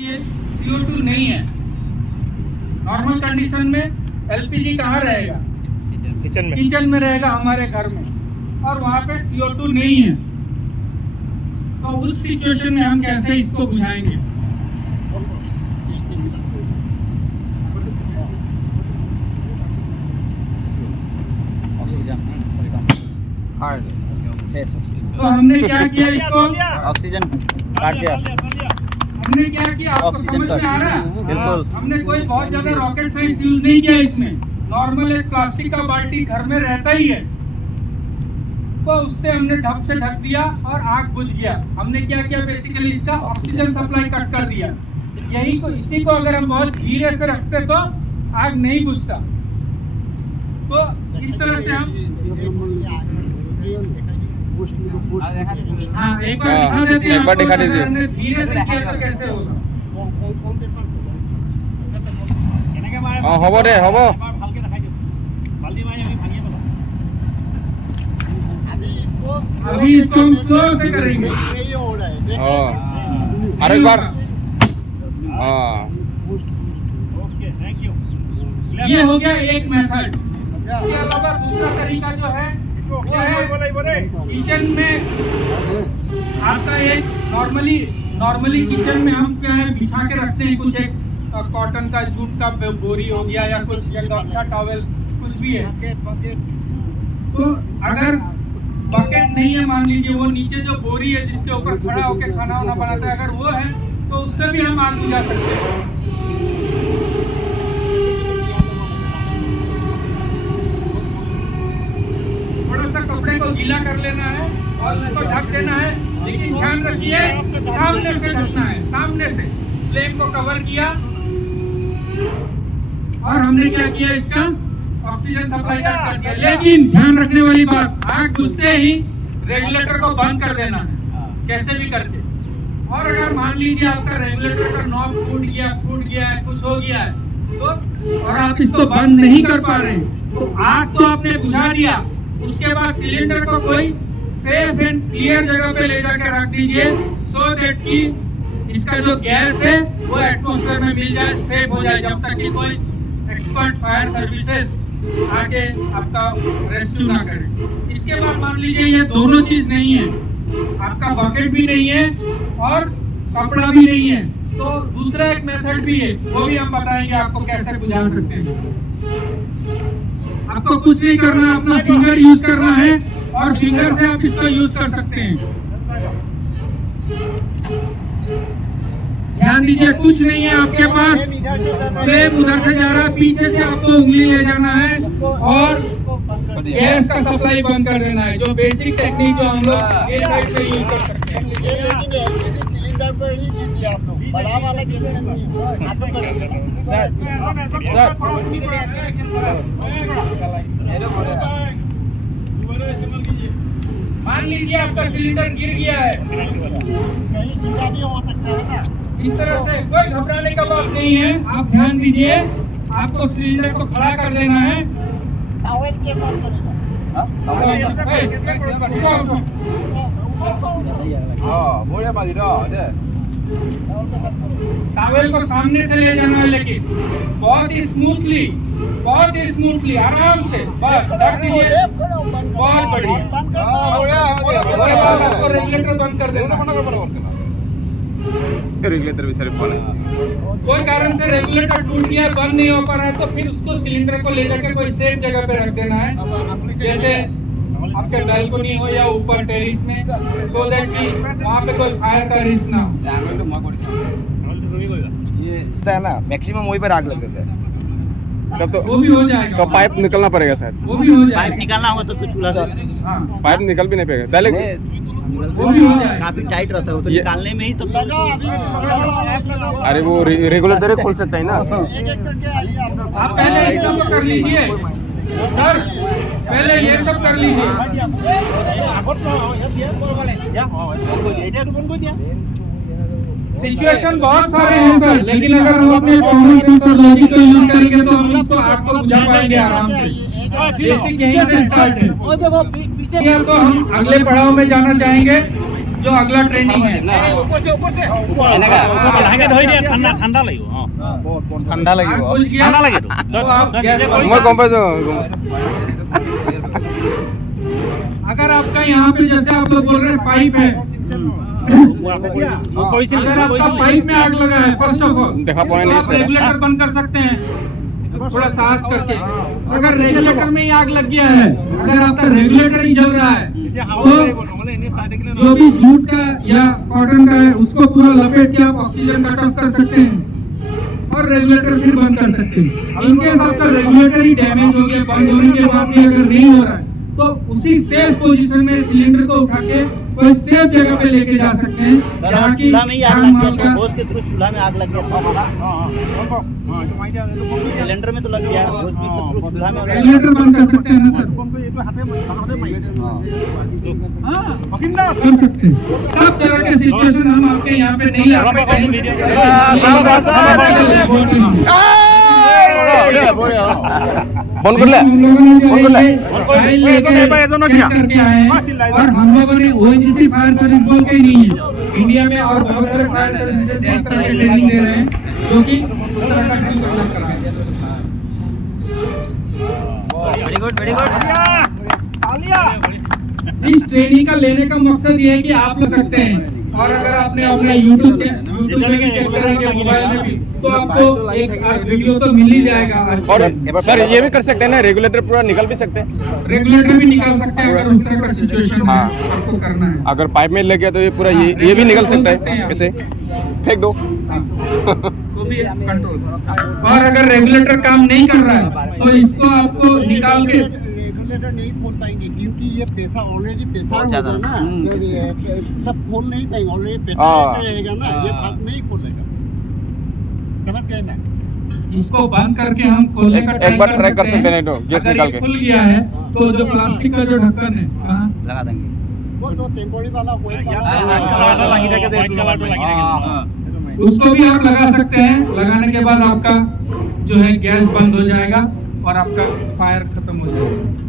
ये CO2 नहीं है। नॉर्मल कंडीशन में LPG कहाँ रहेगा? किचन में रहेगा हमारे घर में, और वहाँ पे CO2 नहीं है। तो उस सिचुएशन में हम कैसे इसको बुझाएंगे? तो हमने क्या किया इसको? ऑक्सीजन काट दिया। हमने क्या किया आपको समझ में आ रहा है? बिल्कुल। हमने कोई बहुत ज्यादा रॉकेट साइंस यूज नहीं किया इसमें। नॉर्मल एक प्लास्टिक का बाल्टी घर में रहता ही है, तो उससे हमने ढक से ढक दिया और आग बुझ गया। हमने क्या किया? बेसिकली इसका ऑक्सीजन सप्लाई कट कर दिया। यही को इसी को अगर हम बहुत धीरे से रखते तो आग नहीं बुझता। तो इस तरह से हम हाँ एक बार दिखा देते हैं। एक बार दिखा दीजिए। हमने धीरे से किया तो कैसे होगा? হ'ব দে হ'ব। अभी इसको हम स्लो से करेंगे। और एक बार ये हो गया एक मेथड। इसके अलावा दूसरा तरीका जो है वो है किचन में आपका एक नॉर्मली किचन में हम क्या है बिछा के रखते हैं, कुछ एक कॉटन का जूट का बोरी हो गया या कुछ गमछा टॉवेल कुछ भी है। तो अगर बकेट नहीं है, मान लीजिए वो नीचे जो बोरी है जिसके ऊपर खड़ा होकर खाना वाना बनाता है, अगर वो है तो उससे भी हम आग बुझा सकते हैं। थोड़ा सा कपड़े को गीला कर लेना है और उसको ढक देना है, लेकिन ध्यान रखिए सामने से ढकना है। सामने से फ्लेम को कवर किया और हमने क्या किया? इसका ऑक्सीजन सप्लाई कर दिया। लेकिन ध्यान रखने वाली बात, आग बुझते ही रेगुलेटर को बंद कर देना है, कैसे भी करके। और अगर मान लीजिए आपका रेगुलेटर का नॉब फूट गया है, कुछ हो गया है, तो और आप इसको बंद नहीं कर पा रहे हैं, तो आग तो आपने बुझा दिया, उसके बाद सिलेंडर को कोई सेफ एंड क्लियर जगह पे ले जाकर रख दीजिए, सो दैट कि इसका जो गैस है वो एटमॉस्फेयर में मिल जाए, सेफ हो जाए, जब तक कि कोई एक्सपर्ट फायर सर्विसेज आके आपका रेस्क्यू ना करे। इसके बाद मान लीजिए ये दोनों चीज नहीं है, आपका बकेट भी नहीं है और कपड़ा भी नहीं है, तो दूसरा एक मेथड भी है, वो भी हम बताएंगे आपको कैसे बुझा सकते हैं। आपको कुछ नहीं करना, अपना फिंगर यूज करना है और फिंगर से आप इसको यूज कर सकते हैं। ध्यान दीजिए, कुछ नहीं है आपके पास, फ्लेम उधर से जा रहा है, पीछे से आपको उंगली ले जाना है और गैस का सप्लाई बंद कर देना है। जो बेसिक टेक्निक जो हम लोग ये साइड से यूज कर सकते हैं। सिलेंडर पर ही कीजिए आप लोग, बड़ा वाला कीजिए नहीं। आप लोग मान लीजिए आपका सिलेंडर गिर गया है, कहीं गिरा भी हो सकता है ना। इस तरह से कोई घबराने का बात नहीं है। आप ध्यान दीजिए, आपको सिलेंडर को खड़ा कर देना है। टॉवेल के साथ करेगा। टॉवेल को सामने से ले जाना है, लेकिन बहुत ही स्मूथली आराम से, बस ढक दीजिए। बहुत बढ़िया। आपको रेगुलेटर बंद कर देना। रेगुलेटर भी सर कोई कारण से रेगुलेटर टूट गया, बंद नहीं हो पा रहा है, तो फिर उसको सिलेंडर को ले जाकर कोई सेफ जगह पे रख देना है, जैसे आपके बैल्कनी हो या ऊपर टेरिस में, सो दैट कि वहाँ पे कोई फायर का रिस्क ना हो। ये है ना, मैक्सिमम वहीं पर आग लग जाता है। तब तो वो भी हो जाएगा। तो पाइप निकलना पड़ेगा शायद। वो भी हो जाएगा। पाइप निकालना होगा तो चूल्हा से। हाँ, पाइप निकल भी नहीं पाएगा डायरेक्ट। वो भी हो जाएगा। काफी टाइट रहता है वो, तो निकालने में ही तो अरे वो रेगुलेटर खोल सकता है ना। आप पहले ये सब कर लीजिए सर, पहले ये सब कर लीजिए। सिचुएशन बहुत सारे हैं सर, लेकिन अगर हम अपने कॉमन सेंस और लॉजिक को यूज करेंगे तो हम इसको आपको बुझा पाएंगे आराम से। बेसिक यहीं से स्टार्ट है। तो हम अगले पड़ाव में जाना चाहेंगे। जो अगला ट्रेंडिंग है ऊपर से ऊपर से লাহেকে ধৰি দিয়া ঠাণ্ডা ঠাণ্ডা লাগিব ठंडा लगी आग बुझ गया ঠাণ্ডা লাগে तो आप गैस बंद मैं कौन पाइছো अगर आपका यहाँ पे जैसे आप लोग बोल रहे हैं पाइप है अगर आपका पाइप में आग लगा है फर्स्ट ऑफ ऑल देखा पड़ा तो नहीं आप सर रेगुलेटर बंद कर सकते हैं थोड़ा साहस करके अगर रेगुलेटर में ही आग लग गया है अगर आपका रेगुलेटर ही जल रहा है तो जो भी जूट का या कॉटन का है उसको पूरा लपेट के आप ऑक्सीजन कट ऑफ कर सकते हैं और रेगुलेटर फिर बंद कर सकते हैं इनकेस आपका रेगुलेटर ही डैमेज हो गया बंद होने के बाद भी अगर नहीं हो रहा है तो उसी सेफ पोजीशन में सिलेंडर को उठा के कोई सेफ जगह पे लेके जा सकते हैं जहाँ की चूल्हा में ही आग जान लग माल गया का होस के थ्रू चूल्हा में आग लग गया सिलेंडर में तो लग गया होस में के थ्रू चूल्हा में रेगुलेटर बंद कर सकते हैं ना सर हाँ कर सकते हैं सब तरह के सिचुएशन हम आपके यहाँ पे नहीं ला सकते बंद कर ले हम लोगों ने जो है ये फाइल लेके चेक करके आए हैं और हम लोगों ने ओएनजीसी फायर सर्विस बोल के ही नहीं है इंडिया में और बहुत सारे फायर सर्विसेज इस तरह के ट्रेनिंग दे रहे हैं जो कि उस तरह का ड्रिल करना कराएं वेरी गुड वेरी गुड इस ट्रेनिंग का लेने का मकसद ये है कि आप ले सकते हैं और अगर आपने अपना यूट्यूब में भी चेक करेंगे मोबाइल में भी तो आपको एक वीडियो तो मिल ही जाएगा और सर ये भी कर सकते हैं ना रेगुलेटर पूरा निकल भी सकते हैं रेगुलेटर भी निकाल सकते हैं अगर उस तरह का सिचुएशन हाँ। आपको करना है अगर पाइप में लग गया तो ये पूरा ये भी निकल सकता है ऐसे फेंक दो तो भी कंट्रोल और अगर रेगुलेटर काम नहीं कर रहा है तो इसको आपको निकाल के रेगुलेटर नहीं खोल पाएंगे क्योंकि ये पैसा ऑलरेडी पैसा होगा ना जब ये सब खोल नहीं पाएंगे ऑलरेडी पैसा ऐसे रहेगा ना ये भाग नहीं खोलेगा समझ गए ना इसको बंद करके हम खोलने का एक बार ट्राई कर सकते हैं तो गैस अगर निकाल ये के खुल गया है तो जो प्लास्टिक का जो ढक्कन है कहाँ लगा देंगे वो तो टेम्पोरी वाला হোৱাইট কালাৰটো লাগি থাকে যে হোৱাইট কালাৰটো লাগি থাকে उसको भी आप लगा सकते हैं लगाने के बाद आपका जो है गैस बंद हो जाएगा और आपका फायर खत्म हो जाएगा